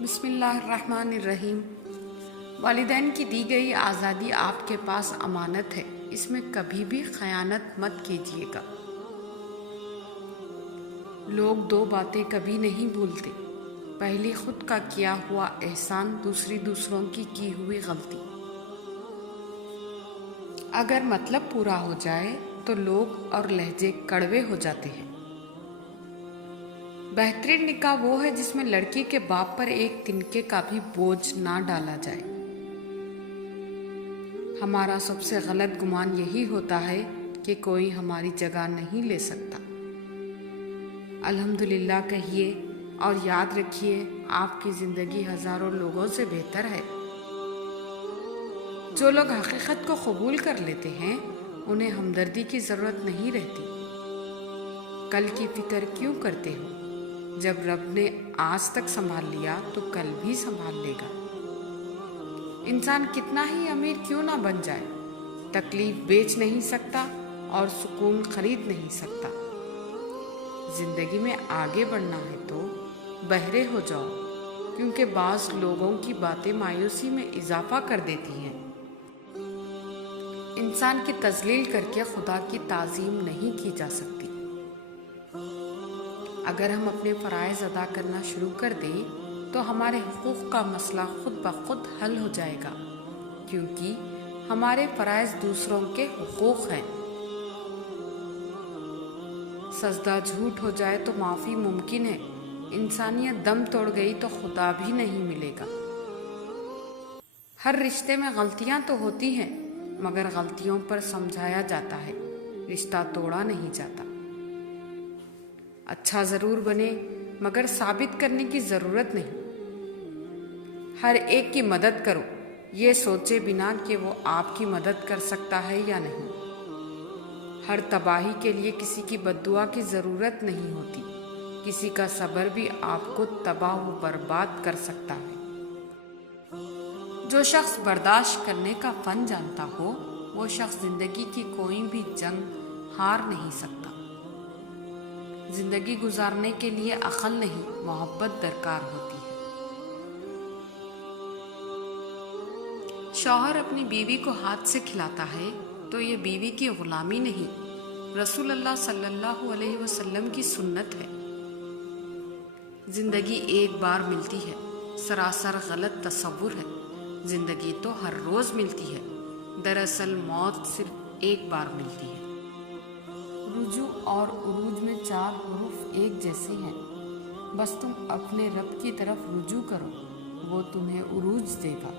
بسم اللہ الرحمن الرحیم۔ والدین کی دی گئی آزادی آپ کے پاس امانت ہے، اس میں کبھی بھی خیانت مت کیجیے گا۔ لوگ دو باتیں کبھی نہیں بھولتے، پہلی خود کا کیا ہوا احسان، دوسری دوسروں کی ہوئی غلطی۔ اگر مطلب پورا ہو جائے تو لوگ اور لہجے کڑوے ہو جاتے ہیں۔ بہترین نکاح وہ ہے جس میں لڑکی کے باپ پر ایک تنکے کا بھی بوجھ نہ ڈالا جائے۔ ہمارا سب سے غلط گمان یہی ہوتا ہے کہ کوئی ہماری جگہ نہیں لے سکتا۔ الحمدللہ کہیے اور یاد رکھیے، آپ کی زندگی ہزاروں لوگوں سے بہتر ہے۔ جو لوگ حقیقت کو قبول کر لیتے ہیں انہیں ہمدردی کی ضرورت نہیں رہتی۔ کل کی فکر کیوں کرتے ہو؟ جب رب نے آج تک سنبھال لیا تو کل بھی سنبھال لے گا۔ انسان کتنا ہی امیر کیوں نہ بن جائے، تکلیف بیچ نہیں سکتا اور سکون خرید نہیں سکتا۔ زندگی میں آگے بڑھنا ہے تو بہرے ہو جاؤ، کیونکہ بعض لوگوں کی باتیں مایوسی میں اضافہ کر دیتی ہیں۔ انسان کی تذلیل کر کے خدا کی تعظیم نہیں کی جا سکتی۔ اگر ہم اپنے فرائض ادا کرنا شروع کر دیں تو ہمارے حقوق کا مسئلہ خود بخود حل ہو جائے گا، کیونکہ ہمارے فرائض دوسروں کے حقوق ہیں۔ سجدہ جھوٹ ہو جائے تو معافی ممکن ہے، انسانیت دم توڑ گئی تو خدا بھی نہیں ملے گا۔ ہر رشتے میں غلطیاں تو ہوتی ہیں، مگر غلطیوں پر سمجھایا جاتا ہے، رشتہ توڑا نہیں جاتا۔ اچھا ضرور بنے مگر ثابت کرنے کی ضرورت نہیں۔ ہر ایک کی مدد کرو، یہ سوچے بنا کہ وہ آپ کی مدد کر سکتا ہے یا نہیں۔ ہر تباہی کے لیے کسی کی بد دعا کی ضرورت نہیں ہوتی، کسی کا صبر بھی آپ کو تباہ و برباد کر سکتا ہے۔ جو شخص برداشت کرنے کا فن جانتا ہو وہ شخص زندگی کی کوئی بھی جنگ ہار نہیں سکتا۔ زندگی گزارنے کے لیے عقل نہیں، محبت درکار ہوتی ہے۔ شوہر اپنی بیوی کو ہاتھ سے کھلاتا ہے تو یہ بیوی کی غلامی نہیں، رسول اللہ صلی اللہ علیہ وسلم کی سنت ہے۔ زندگی ایک بار ملتی ہے، سراسر غلط تصور ہے۔ زندگی تو ہر روز ملتی ہے، دراصل موت صرف ایک بار ملتی ہے۔ رجوع اور عروج میں 4 حروف ایک جیسے ہیں، بس تم اپنے رب کی طرف رجوع کرو، وہ تمہیں عروج دے گا۔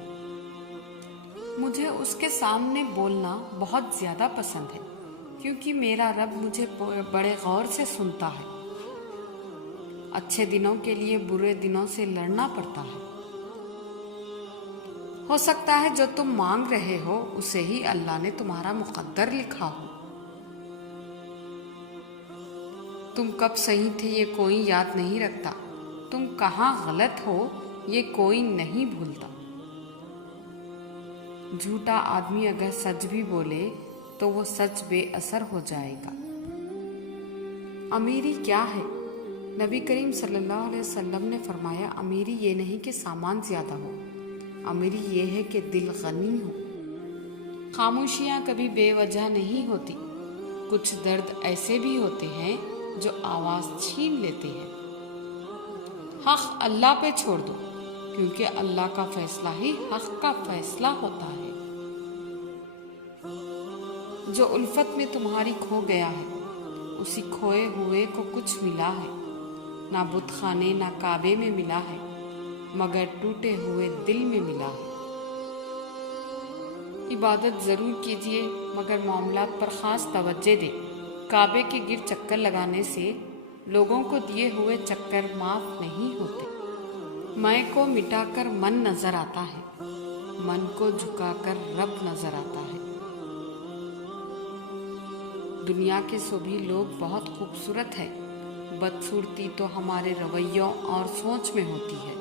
مجھے اس کے سامنے بولنا بہت زیادہ پسند ہے، کیونکہ میرا رب مجھے بڑے غور سے سنتا ہے۔ اچھے دنوں کے لیے برے دنوں سے لڑنا پڑتا ہے۔ ہو سکتا ہے جو تم مانگ رہے ہو اسے ہی اللہ نے تمہارا مقدر لکھا ہو۔ تم کب صحیح تھے یہ کوئی یاد نہیں رکھتا، تم کہاں غلط ہو یہ کوئی نہیں بھولتا۔ جھوٹا آدمی اگر سچ بھی بولے تو وہ سچ بے اثر ہو جائے گا۔ امیری کیا ہے؟ نبی کریم صلی اللہ علیہ وسلم نے فرمایا، امیری یہ نہیں کہ سامان زیادہ ہو، امیری یہ ہے کہ دل غنی ہو۔ خاموشیاں کبھی بے وجہ نہیں ہوتی، کچھ درد ایسے بھی ہوتے ہیں جو آواز چھین لیتے ہیں۔ حق اللہ پہ چھوڑ دو، کیونکہ اللہ کا فیصلہ ہی حق کا فیصلہ ہوتا ہے۔ جو الفت میں تمہاری کھو گیا ہے اسی کھوئے ہوئے کو کچھ ملا ہے، نہ بت خانے نہ کعبے میں ملا ہے، مگر ٹوٹے ہوئے دل میں ملا ہے۔ عبادت ضرور کیجیے مگر معاملات پر خاص توجہ دیں۔ کعبے کے گرد چکر لگانے سے لوگوں کو دیے ہوئے چکر معاف نہیں ہوتے۔ میں کو مٹا کر من نظر آتا ہے، من کو جھکا کر رب نظر آتا ہے۔ دنیا کے سبھی لوگ بہت خوبصورت ہے، بدصورتی تو ہمارے رویوں اور سوچ میں ہوتی ہے۔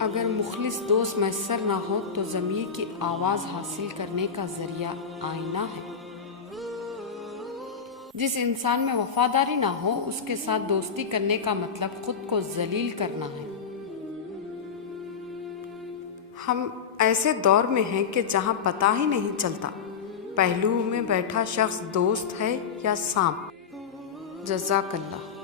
اگر مخلص دوست میسر نہ ہو تو ضمیر کی آواز حاصل کرنے کا ذریعہ آئینہ ہے۔ جس انسان میں وفاداری نہ ہو اس کے ساتھ دوستی کرنے کا مطلب خود کو ذلیل کرنا ہے۔ ہم ایسے دور میں ہیں کہ جہاں پتہ ہی نہیں چلتا پہلو میں بیٹھا شخص دوست ہے یا سانپ۔ جزاک اللہ۔